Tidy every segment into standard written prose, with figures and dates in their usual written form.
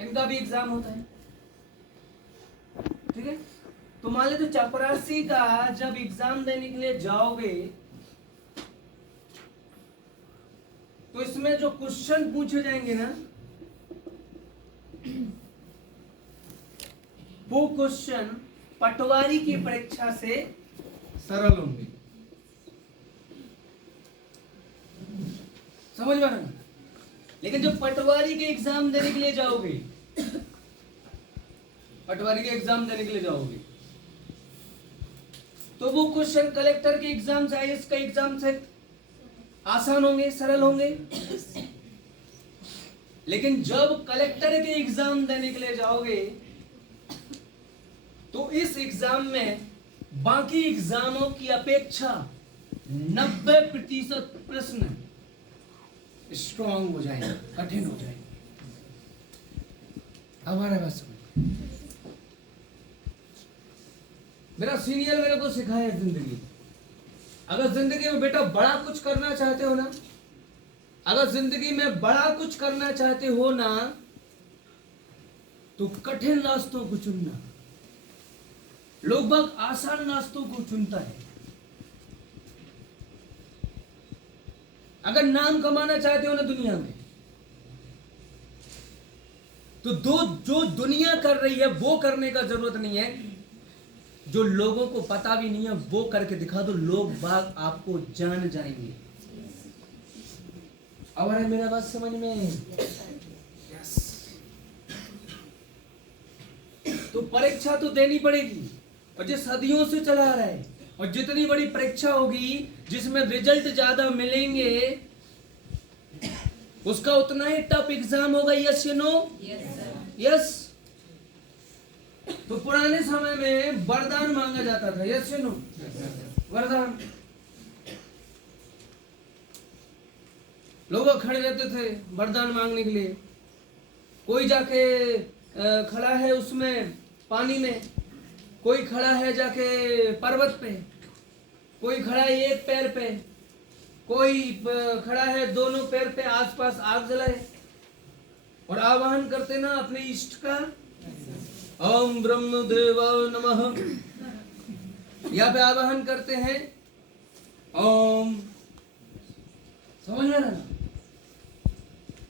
इनका भी एग्जाम होता है, ठीक है। तो मान लो चपरासी का जब एग्जाम देने के लिए जाओगे तो इसमें जो क्वेश्चन पूछे जाएंगे ना, वो क्वेश्चन पटवारी की परीक्षा से सरल होंगे। समझ में आ रहा है? लेकिन जब पटवारी के एग्जाम देने के लिए जाओगे, पटवारी के एग्जाम देने के लिए जाओगे तो वो क्वेश्चन कलेक्टर के एग्जाम से, आईएएस का एग्जाम से आसान होंगे, सरल होंगे। लेकिन जब कलेक्टर के एग्जाम देने के लिए जाओगे तो इस एग्जाम में बाकी एग्जामों की अपेक्षा 90% प्रश्न स्ट्रॉन्ग हो जाएंगे, कठिन हो जाएंगे। हमारे बात समझ, मेरा सीनियर मेरे को सिखाया जिंदगी, अगर जिंदगी में बेटा बड़ा कुछ करना चाहते हो ना, अगर जिंदगी में बड़ा कुछ करना चाहते हो ना, तो कठिन रास्तों को चुनना। लोग बाग आसान रास्तों को चुनता है। अगर नाम कमाना चाहते हो ना दुनिया में, तो जो दुनिया कर रही है वो करने का जरूरत नहीं है। जो लोगों को पता भी नहीं है वो करके दिखा दो, लोग बाग आपको जान जाएंगे। और है मेरा बात समझ में? यस। तो परीक्षा तो देनी पड़ेगी, और जो सदियों से चला रहा है, और जितनी बड़ी परीक्षा होगी जिसमें रिजल्ट ज्यादा मिलेंगे उसका उतना ही टफ एग्जाम होगा। यस या नो? यस। तो पुराने समय में वरदान मांगा जाता था। यस या नो? वरदान। लोग खड़े रहते थे वरदान मांगने के लिए। कोई जाके खड़ा है उसमें पानी में, कोई खड़ा है जाके पर्वत पे, कोई खड़ा है एक पैर पे, कोई खड़ा है दोनों पैर पे, आसपास आग जलाए और आवाहन करते ना अपने इष्ट का। ओम ब्रह्म देवाय नमः। यहाँ पे आवाहन करते हैं ओम। समझ में ना?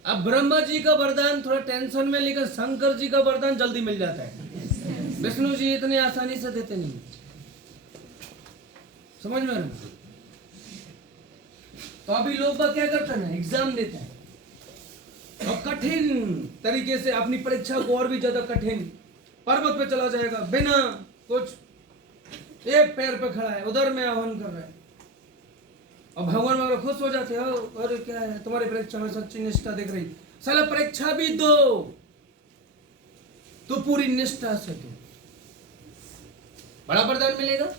अब ब्रह्मा जी का वरदान थोड़ा टेंशन में, लेकिन शंकर जी का वरदान जल्दी मिल जाता है। विष्णु जी इतने आसानी से देते नहीं। समझ में? तो अभी लोग क्या करते हैं, एग्जाम देते हैं और कठिन तरीके से अपनी परीक्षा को और भी ज्यादा कठिन, पर्वत पे चला जाएगा बिना कुछ, एक पैर पे खड़ा है, उधर में आह्वान कर रहा है, और भगवान वगैरह खुश हो जाते हो, अरे क्या है तुम्हारी परीक्षा में सच्ची निष्ठा दिख रही। साला परीक्षा भी दो तो पूरी निष्ठा से दो, बड़ा वरदान मिलेगा।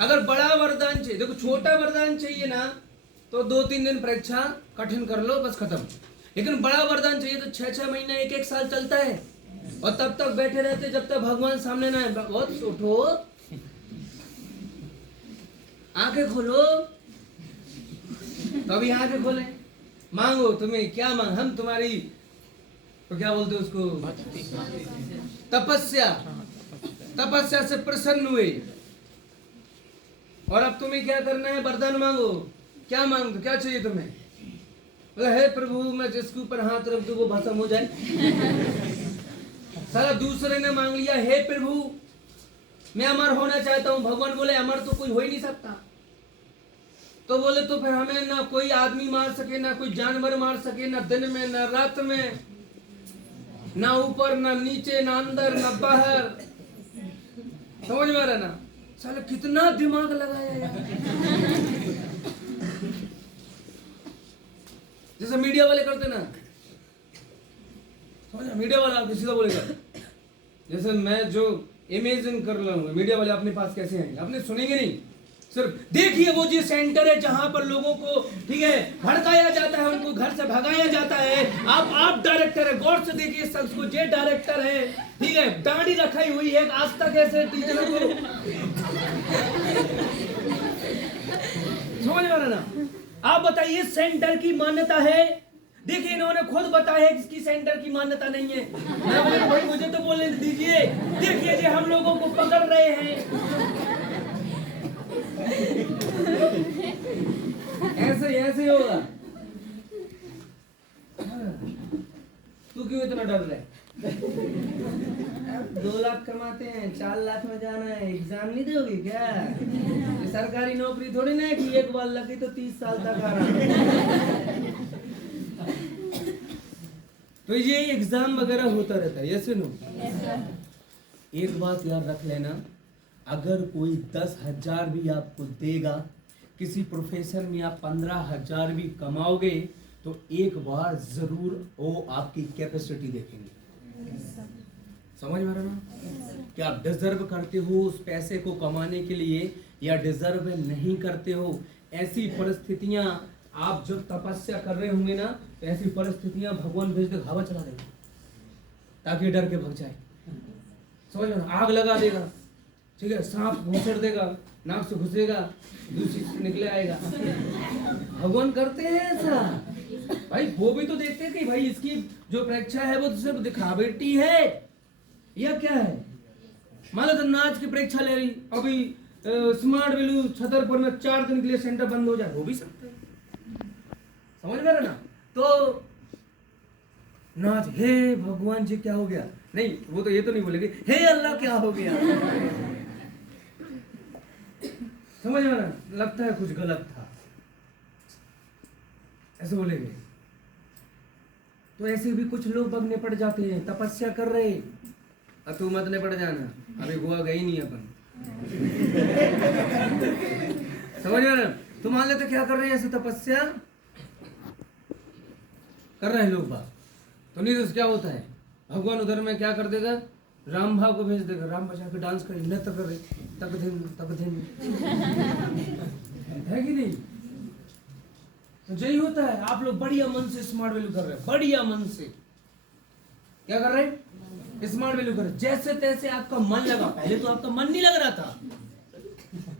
अगर बड़ा वरदान चाहिए, देखो छोटा वरदान चाहिए ना तो 2-3 दिन परीक्षा कठिन कर लो, बस खत्म। लेकिन बड़ा वरदान चाहिए तो 6-6 महीना, 1-1 साल चलता है, और तब तक बैठे रहते जब तक भगवान सामने ना है। बहुत उठो, आंखें खोलो, तो अभी आंखें खोले, मांगो। तुम्हें क्या मांग, हम तुम्हारी तो क्या बोलते उसको, तपस्या से प्रसन्न हुए, और अब तुम्हें क्या करना है, वरदान मांगो। क्या मांगो, क्या चाहिए तुम्हें? बोले हे प्रभु मैं जिसके ऊपर हाथ रख दूं वो भस्म हो जाए। साला दूसरे ने मांग लिया हे प्रभु मैं अमर होना चाहता हूं। भगवान बोले अमर तो कोई हो ही नहीं सकता। तो बोले तो फिर हमें ना कोई आदमी मार सके, ना कोई जानवर मार सके, ना दिन में ना रात में, ना ऊपर ना नीचे, ना अंदर ना बाहर। समझ में आ रहा ना? साले कितना दिमाग लगाया यार। जैसे मीडिया वाले करते ना, समझ, मीडिया वाला आप किसी का बोलेगा, जैसे मैं जो इमेजिन कर रहा हूँ मीडिया वाले अपने पास कैसे आएंगे, आपने सुनेंगे नहीं। सिर्फ देखिए वो जी सेंटर है जहां पर लोगों को, ठीक है, भड़काया जाता है, उनको घर से भगाया जाता है। आप डायरेक्टर है, गौर से देखिए शख्स को, जे डायरेक्टर है, ठीक है, दाढ़ी रखाई हुई है, आज तक ऐसे टीचर को समझ में आ रहा ना? आप बताइए सेंटर की मान्यता है देखिए इन्होंने खुद बताया है इसकी सेंटर की मान्यता नहीं है। मैं बोले भाई मुझे तो बोलने दीजिए। देखिए जी हम लोगों को पकड़ रहे हैं। ऐसे ऐसे होगा। तू क्यों इतना डर रहा है? 2 लाख कमाते हैं, 4 लाख में जाना है, एग्जाम नहीं दोगे क्या? ये सरकारी नौकरी थोड़ी ना है कि एक बार लगी तो 30 साल तक आ रहा। तो ये एग्जाम वगैरह होता रहता है, यस नो? एक बात याद रख लेना, अगर कोई 10,000 भी आपको देगा, किसी प्रोफेशन में आप 15,000 भी कमाओगे, तो एक बार जरूर वो आपकी कैपेसिटी देखेंगे। समझ में आ रहा ना? क्या आप डिजर्व करते हो उस पैसे को कमाने के लिए या डिजर्व नहीं करते हो? ऐसी परिस्थितियां आप जब तपस्या कर रहे होंगे ना, तो ऐसी परिस्थितियां भगवान भेज दे, हवा चला देगा ताकि डर के भग जाए। समझ में? आग लगा देगा, ठीक है, सांप घुसड़ देगा, नाक से घुसेगा, दूसरी से निकले आएगा। भगवान करते हैं ऐसा भाई। वो भी तो देखते हैं कि भाई इसकी जो परीक्षा है वो तो सिर्फ दिखावटी है या क्या है। मान लो तो नाच की परीक्षा ले रही, अभी स्मार्ट वैल्यू छतरपुर में 4 दिन के लिए सेंटर बंद हो जाए, हो भी सकता है। समझ में आ रहा ना? तो नाच, हे भगवान जी क्या हो गया, नहीं वो तो ये तो नहीं बोलेगी हे अल्लाह क्या हो गया। समझ में आ रहा? लगता है कुछ गलत था, ऐसे बोलेंगे। तो ऐसे भी कुछ लोग बगने पड़ जाते हैं, तपस्या कर रहे, अब तू मत ने पड़ जाना, अभी गोवा गई नहीं अपन। समझ में आ रहा? तो मान लेते क्या कर रहे हैं, ऐसे तपस्या कर रहे हैं लोग बात, तो नहीं तो क्या होता है, भगवान उधर में क्या कर देगा, राम भाव को भेज देगा, राम बचा के डांस करे, नृत्य कर रहे, तक दिन है कि नहीं? तो यही होता है। आप लोग बढ़िया मन से स्मार्ट वैल्यू कर रहे हैं, बढ़िया मन से क्या कर रहे हैं, स्मार्ट वैल्यू कर रहे हैं। जैसे तैसे आपका मन लगा, पहले तो आपका मन नहीं लग रहा था,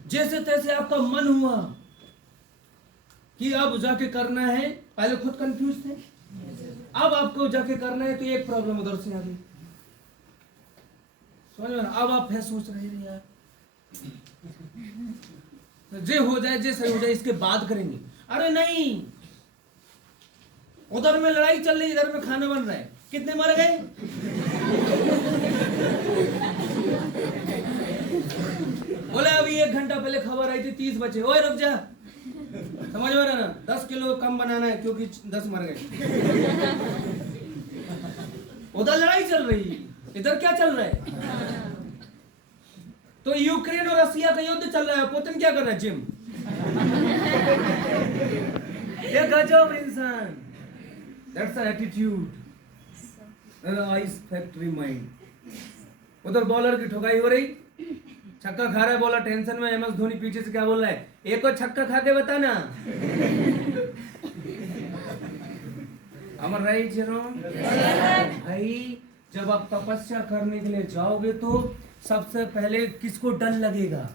जैसे तैसे आपका मन हुआ कि अब जाके करना है, पहले खुद कंफ्यूज थे, अब आपको जाके करना है, तो एक प्रॉब्लम उधर से आ गई। समझ में? अब आप फिर सोच रहे हैं यार जे हो जाए, जे सही हो जाए, इसके बाद करेंगे। अरे नहीं, उधर में लड़ाई चल रही, इधर में खाना बन रहा है, कितने मर गए? बोले अभी 1 घंटा पहले खबर आई थी 30 बचे। ओए रुक जा, समझ में रहा ना, 10 किलो कम बनाना है क्योंकि 10 मर गए। उधर लड़ाई चल रही, इधर क्या चल रहा है? तो यूक्रेन और रसिया का युद्ध चल रहा है, पुतिन क्या कर रहा है, जिम। ये गजब इंसान, that's the attitude, ice factory mind. उधर बॉलर की ठोकाई हो रही, छक्का खा रहा है बॉलर, टेंशन में, MS धोनी पीछे से क्या बोल रहा है, एक और छक्का खा के बताना। अमर राइट जीरो भाई। जब आप तपस्या करने के लिए जाओगे तो सबसे पहले किसको डर लगेगा,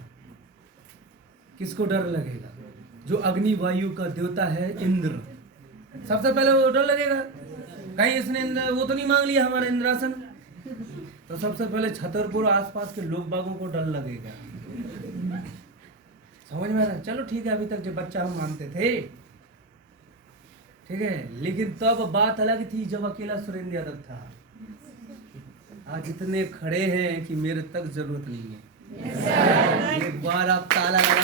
किसको डर लगेगा? जो अग्नि वायु का देवता है इंद्र, सबसे पहले वो डर लगेगा। कहीं इसने वो तो नहीं मांग लिया हमारा इंद्रासन, तो सबसे पहले छतरपुर आसपास के लोग बागों को डर लगेगा। समझ में आ रहा है? चलो ठीक है, अभी तक जो बच्चा हम मानते थे, ठीक है, लेकिन तब बात अलग थी जब अकेला सुरेंद्र यादव था। आज इतने खड़े हैं कि मेरे तक जरूरत नहीं है। एक बार आप ताला लगा,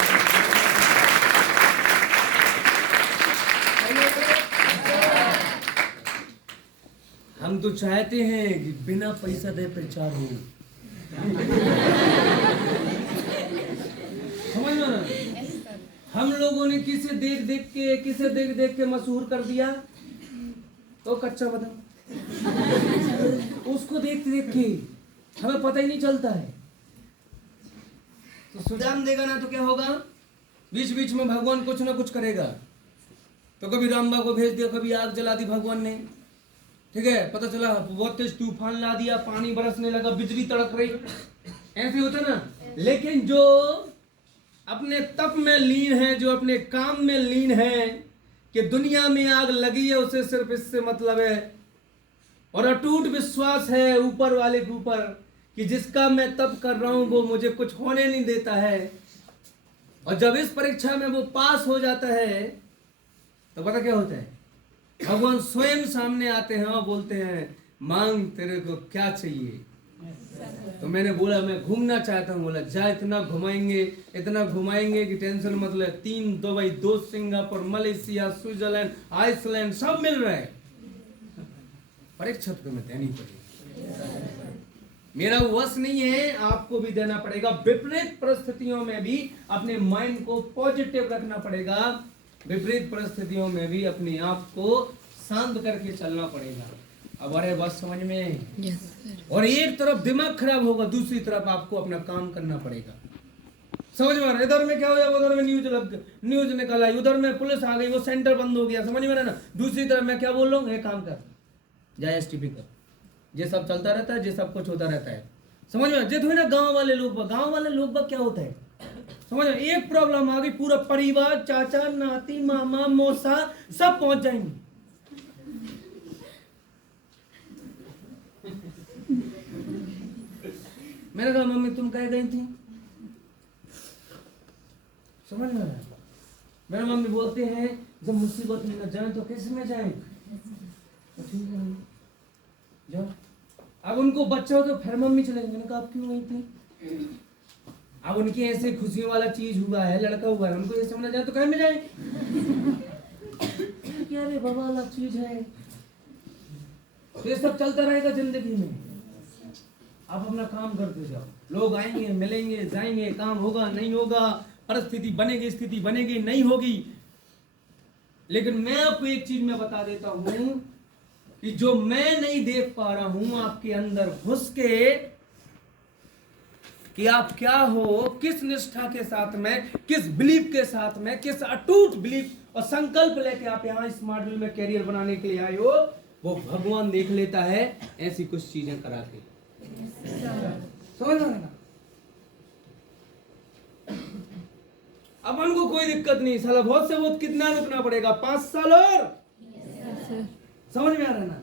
हम तो चाहते हैं कि बिना पैसा दे प्रचार हो। समझ में? हम लोगों ने किसे देख देख के मशहूर कर दिया, तो कच्चा बादाम उसको देख के हमें पता ही नहीं चलता है। तो सुजान देगा ना तो क्या होगा, बीच बीच में भगवान कुछ ना कुछ करेगा। तो कभी रामबा को भेज दिया, कभी आग जला दी भगवान ने, ठीक है, पता चला बहुत तेज तूफान ला दिया, पानी बरसने लगा, बिजली तड़क रही, ऐसे होता ना। लेकिन जो अपने तप में लीन है, जो अपने काम में लीन है, कि दुनिया में आग लगी है उसे सिर्फ इससे मतलब है, और अटूट विश्वास है ऊपर वाले के ऊपर कि जिसका मैं तप कर रहा हूं वो मुझे कुछ होने नहीं देता है। और जब इस परीक्षा में वो पास हो जाता है तो पता क्या होता है, भगवान स्वयं सामने आते हैं और बोलते हैं मांग तेरे को क्या चाहिए। तो मैंने बोला मैं घूमना चाहता हूँ। बोला जा इतना घुमाएंगे कि टेंशन मतलब 3 Dubai 2 Singapore Malaysia Switzerland Iceland सब मिल रहा है। परीक्षा तो मैं देनी पड़ेगी, मेरा वश नहीं है, आपको भी देना पड़ेगा। विपरीत परिस्थितियों में भी अपने माइंड को पॉजिटिव रखना पड़ेगा, विपरीत परिस्थितियों में भी अपने आप को शांत करके चलना पड़ेगा। अब अरे बात समझ में? और एक तरफ दिमाग खराब होगा, दूसरी तरफ आपको अपना काम करना पड़ेगा। समझ में आ रहा है? इधर में क्या हो जाएगा, उधर में न्यूज निकल आई, उधर में पुलिस आ गई, वो सेंटर बंद हो गया। समझ में आ रहा है ना? दूसरी तरफ मैं क्या बोल रहा हूँ, एक काम कर जाए एसटीपी कर, ये सब चलता रहता है, ये सब कुछ होता रहता है। समझ में? जे थोड़ी ना गांव वाले लोग क्या होता है, समझ में? एक प्रॉब्लम आ गई, पूरा परिवार चाचा नाती मामा मौसा सब पहुंच जाएंगे। मैंने कहा मम्मी तुम कह गई थी, समझ में? मेरे मम्मी बोलते हैं जब मुसीबत में न जाए तो किस में जाए, तो ठीक है जाओ। अब उनको बच्चा हो तो फिर मम्मी चले गए। मैंने कहा आप क्यों गई थी? अब उनकी ऐसे खुशियों वाला चीज हुआ है, लड़का हुआ है, उनको ये समझना जाए तो कहीं में जाए क्या रे बाबा अलग चीज है। तो ये सब चलता रहेगा जिंदगी में। आप अपना काम करते जाओ, लोग आएंगे मिलेंगे जाएंगे, काम होगा नहीं होगा, परिस्थिति बनेगी स्थिति बनेगी नहीं होगी। लेकिन मैं आपको एक चीज में बता देता हूं कि जो मैं नहीं देख पा रहा हूं आपके अंदर घुस के कि आप क्या हो, किस निष्ठा के साथ में, किस बिलीफ के साथ में, किस अटूट बिलीफ और संकल्प लेके आप यहाँ इस मॉड्यूल में कैरियर बनाने के लिए आए हो, वो भगवान देख लेता है ऐसी कुछ चीजें करा के। समझ रहे ना? अपन को कोई दिक्कत नहीं, साला बहुत से बहुत कितना रुकना पड़ेगा, 5 साल और। समझ में आ रहा है ना?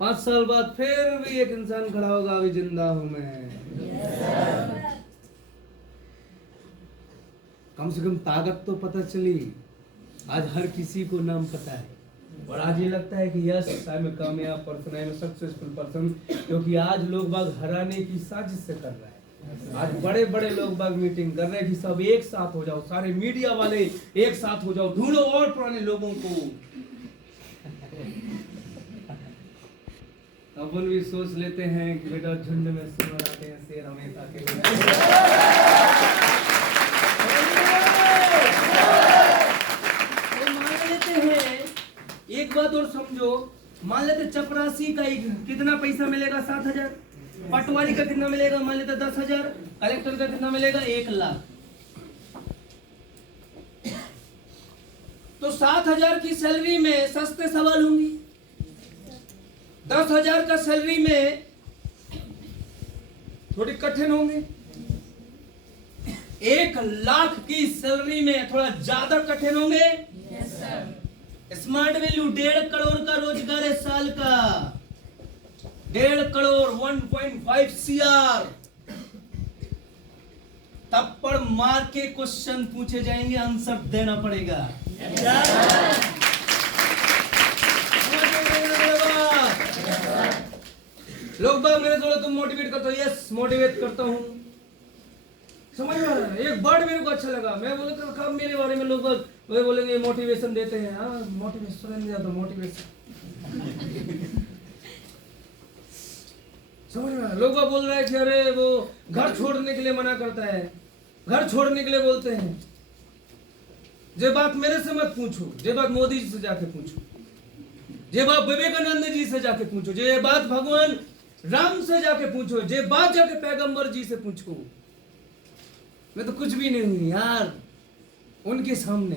5 साल बाद फिर भी एक इंसान खड़ा होगा, अभी जिंदा हूं मैं। कम से कम ताकत तो पता चली। आज हर किसी को नाम पता है और आज ये लगता है कि यस आई एम कामयाब person, I am successful person, क्योंकि आज लोग बाग हराने की साजिश से कर रहा है। आज बड़े बड़े लोग बाग मीटिंग कर रहे हैं कि सब एक साथ हो जाओ, सारे मीडिया वाले एक साथ हो जाओ, ढूंढो और पुराने लोगों को। अपन भी सोच लेते हैं कि बेटा झुंड में सिमर आते हैं शेर हमेशा के मान लेते हैं। एक बात और समझो, मान लेते चपरासी का कितना पैसा मिलेगा, 7,000। पटवारी का कितना मिलेगा, मान लेते 10,000। कलेक्टर का कितना मिलेगा, 1 लाख। तो 7,000 की सैलरी में सस्ते सवाल होंगे, 10,000 का सैलरी में थोड़ी कठिन होंगे, 1 लाख की सैलरी में थोड़ा ज्यादा कठिन होंगे। स्मार्ट वैल्यू 1.5 करोड़ का रोजगार है साल का, 1.5 करोड़ 1.5 CR। तब पर मार के क्वेश्चन पूछे जाएंगे, आंसर देना पड़ेगा। लोग बाग मेरे थोड़ा तुम मोटिवेट करते हो, यस मोटिवेट करता हूं। समझ में आ रहा है? एक वर्ड मेरे को अच्छा लगा, मैं बोला कब मेरे बारे में लोग वो बोलेंगे मोटिवेशन देते हैं। हाँ मोटिवेशन दिया तो मोटिवेशन समझ में आ रहा है? लोग बाग बोल रहे हैं कि अरे वो घर छोड़ने के लिए मना करता है, घर छोड़ने के लिए बोलते हैं। ये बात मेरे से मत पूछो, ये बात मोदी जी से जाके पूछो, ये बात विवेकानंद जी से जाके पूछो, ये बात भगवान राम से जाके पूछो, ये बात जाके पैगंबर जी से पूछो। मैं तो कुछ भी नहीं हूं यार उनके सामने।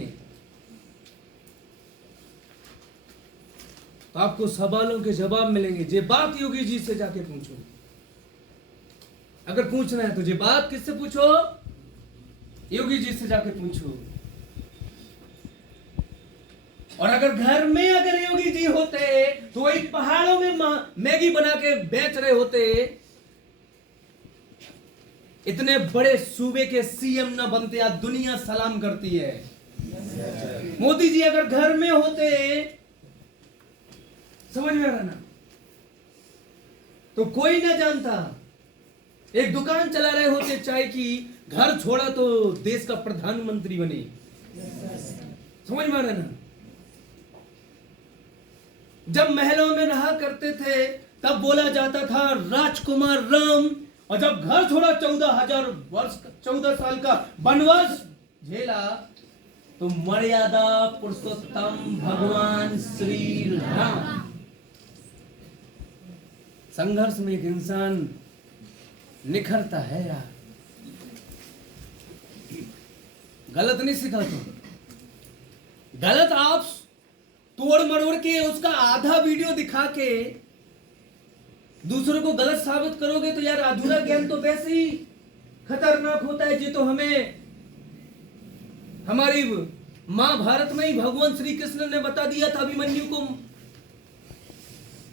तो आपको सवालों के जवाब मिलेंगे। ये बात योगी जी से जाके पूछो, अगर पूछना है तो ये बात किससे पूछो, योगी जी से जाके पूछो। और अगर घर में अगर योगी जी होते तो वही पहाड़ों में मैगी बना के बेच रहे होते, इतने बड़े सूबे के सीएम ना बनते। आज दुनिया सलाम करती है। मोदी जी अगर घर में होते, समझ में आ रहा ना, तो कोई ना जानता। एक दुकान चला रहे होते चाय की, घर छोड़ा तो देश का प्रधानमंत्री बने। समझ में आ रहा ना। जब महलों में रहा करते थे तब बोला जाता था राजकुमार राम, और जब घर छोड़ा 14,000 वर्ष 14 साल का वनवास झेला तो मर्यादा पुरुषोत्तम भगवान श्री राम। संघर्ष में एक इंसान निखरता है यार। गलत नहीं सीखा तुम, गलत आप तोड़ मरोड़ के उसका आधा वीडियो दिखा के दूसरों को गलत साबित करोगे तो यार अधूरा ज्ञान तो वैसे ही खतरनाक होता है। जी तो हमें हमारी महाभारत में ही भगवान श्री कृष्ण ने बता दिया था अभिमन्यु को,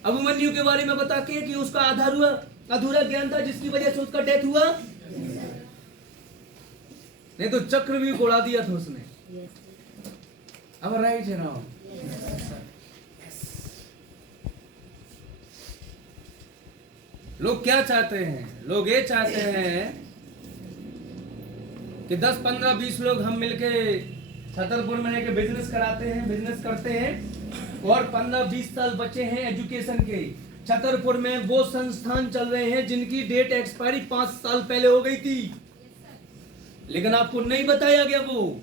अभिमन्यु के बारे में बता के कि उसका अधूरा ज्ञान था जिसकी वजह से उसका डेथ हुआ। नहीं तो चक्रव्यूह को उड़ा दिया था उसने। अब राइट है ना। लोग क्या चाहते हैं? लोग ये चाहते हैं कि 10, 15, 20 लोग हम मिलके छतरपुर में रहकर बिजनेस कराते हैं, बिजनेस करते हैं, और 15-20 साल बचे हैं एजुकेशन के। छतरपुर में वो संस्थान चल रहे हैं जिनकी डेट एक्सपायरी 5 साल पहले हो गई थी, लेकिन आपको नहीं बताया गया। वो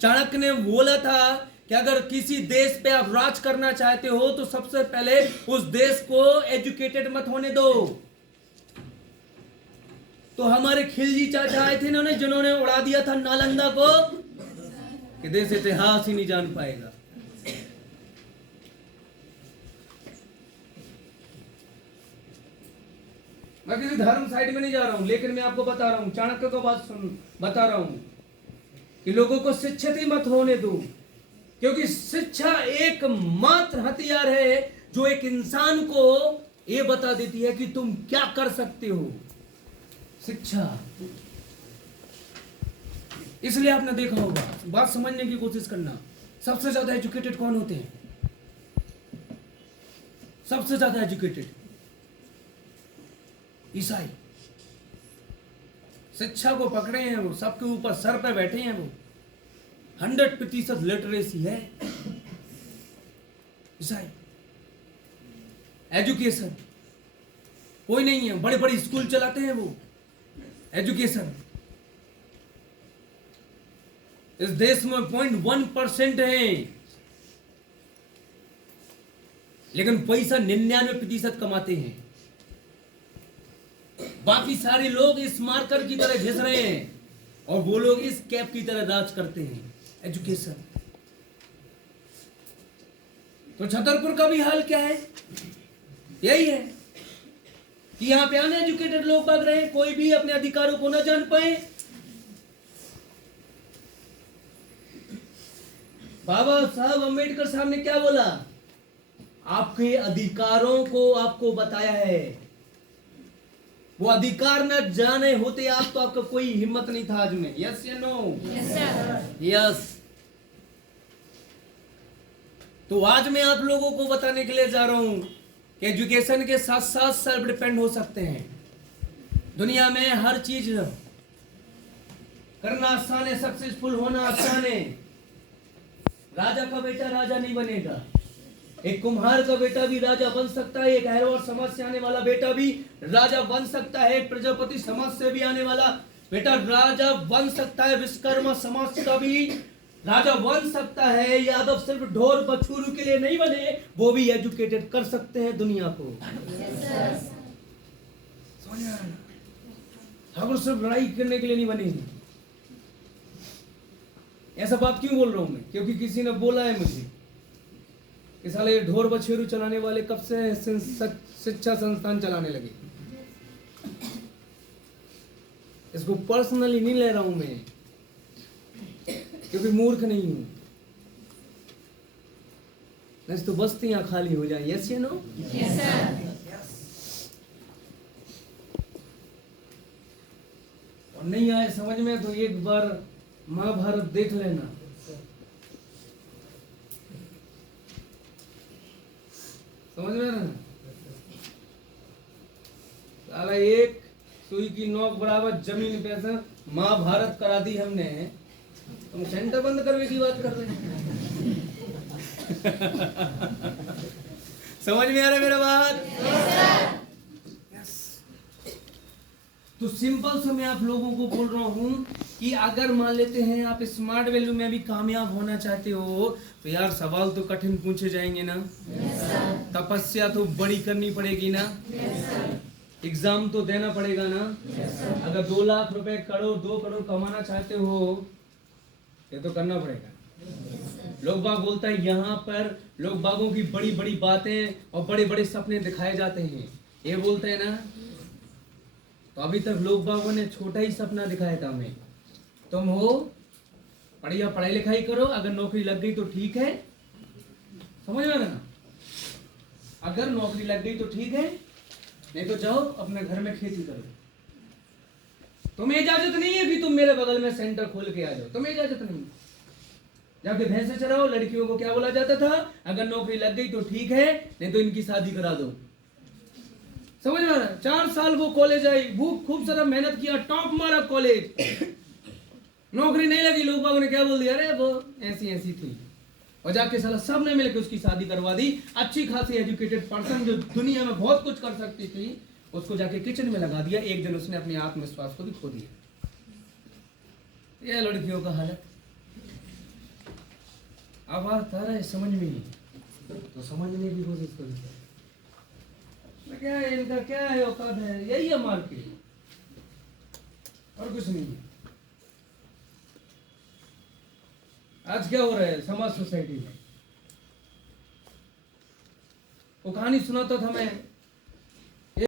चाणक्य ने बोला था कि अगर किसी देश पे आप राज करना चाहते हो तो सबसे पहले उस देश को एजुकेटेड मत होने दो। तो हमारे खिलजी चाचा आए थे इन्होंने, जिन्होंने उड़ा दिया था नालंदा को कि देश इतिहास ही नहीं जान पाएगा। मैं किसी धर्म साइड में नहीं जा रहा हूं, लेकिन मैं आपको बता रहा हूं, चाणक्य को बात बता रहा हूं कि लोगों को शिक्षित ही मत होने दो, क्योंकि शिक्षा एकमात्र हथियार है जो एक इंसान को ये बता देती है कि तुम क्या कर सकते हो। शिक्षा। इसलिए आपने देखा होगा, बात समझने की कोशिश करना, सबसे ज्यादा एजुकेटेड कौन होते हैं? सबसे ज्यादा एजुकेटेड ईसाई। शिक्षा को पकड़े हैं वो, सबके ऊपर सर पे बैठे हैं वो। 100% लिटरेसी है ईसाई। एजुकेशन कोई नहीं है, बड़े बड़े स्कूल चलाते हैं वो। एजुकेशन इस देश में 0.1% है, लेकिन पैसा 99% कमाते हैं। बाकी सारे लोग इस मार्कर की तरह घिस रहे हैं और वो लोग इस कैप की तरह राज करते हैं। एजुकेशन। तो छतरपुर का भी हाल क्या है? यही है कि यहां पे अनएजुकेटेड लोग भाग रहे हैं, कोई भी अपने अधिकारों को न जान पाए। बाबा साहब अम्बेडकर साहब ने क्या बोला? आपके अधिकारों को आपको बताया है। वो अधिकार न जाने होते आप तो आपका कोई हिम्मत नहीं था आज में। यस या नो? यस। तो आज मैं आप लोगों को बताने के लिए जा रहा हूं कि एजुकेशन के साथ साथ सेल्फ डिपेंड हो सकते हैं। दुनिया में हर चीज करना आसान है, सक्सेसफुल होना आसान है। राजा का बेटा राजा नहीं बनेगा, एक कुम्हार का बेटा भी राजा बन सकता है, एक हैरवाड़ समाज से आने वाला बेटा भी राजा बन सकता है, एक प्रजापति समाज से भी आने वाला बेटा राजा बन सकता है, विश्वकर्मा समाज का भी राजा बन सकता है। यादव सिर्फ ढोर बछुरू के लिए नहीं बने, वो भी एजुकेटेड कर सकते हैं दुनिया को। ठाकुर सिर्फ लड़ाई करने के लिए नहीं बने। ऐसा बात क्यों बोल रहा हूं मैं? क्योंकि किसी ने बोला है मुझे कि साले ये ढोर बछेरू चलाने वाले कब से शिक्षा संस्थान चलाने लगे। इसको पर्सनली नहीं ले रहा हूं मैं, क्योंकि मूर्ख नहीं हूं, नहीं तो बस्तियां खाली हो जाए। यस या नो? Yes sir. और नहीं आए समझ में तो एक बार महाभारत देख लेना। समझ में ना? साला एक सुई की नोक बराबर जमीन पे से महाभारत करा दी हमने, तुम सेंटर बंद करने की बात कर रहे हैं। समझ में आ रहा है मेरा बात? यस। तो सिंपल से मैं आप लोगों को बोल रहा हूं कि अगर मान लेते हैं आप स्मार्ट वैल्यू में भी कामयाब होना चाहते हो तो यार सवाल तो कठिन पूछे जाएंगे ना। तपस्या तो बड़ी करनी पड़ेगी ना। एग्जाम तो देना पड़ेगा ना। अगर 2 लाख रुपए करोड़ 2 करोड़ कमाना चाहते हो ये तो करना पड़ेगा। लोग बाग बोलता है यहाँ पर लोग बागों की बड़ी बड़ी बातें और बड़े बड़े सपने दिखाए जाते हैं, ये बोलते हैं ना। तो अभी तक लोग बागों ने छोटा ही सपना दिखाया था हमें। तुम हो बढ़िया पढ़ाई लिखाई करो, अगर नौकरी लग गई तो ठीक है। समझ में ना? अगर नौकरी लग गई तो ठीक है, नहीं तो जाओ अपने घर में खेती करो। तुम्हें इजाजत नहीं है कि तुम मेरे बगल में सेंटर खोल के आ जाओ, तुम्हें इजाजत नहीं। जाके भैंसे चराओ। लड़कियों को क्या बोला जाता था? अगर नौकरी लग गई तो ठीक है, नहीं तो इनकी शादी करा दो। समझ में आ रहा है? 4 साल वो कॉलेज आई, भूख खूब सारा मेहनत किया, टॉप मारा कॉलेज, नौकरी नहीं लगी। लोग बागों ने क्या बोल दिया? अरे वो ऐसी ऐसी थी। और जाके साला सब ने मिलकर उसकी शादी करवा दी। अच्छी खासी एजुकेटेड पर्सन जो दुनिया में बहुत कुछ कर सकती थी उसको जाके किचन में लगा दिया। एक दिन उसने अपने आत्मविश्वास को भी खो दिया। ये लड़कियों का हालत। अब बात आ रहा है समझ में नहीं तो समझने की कोशिश करो। क्या है इनका, क्या है औकात है? यही है मार्केट और कुछ नहीं है। आज क्या हो रहा है समाज सोसाइटी में? वो कहानी सुनाता था मैं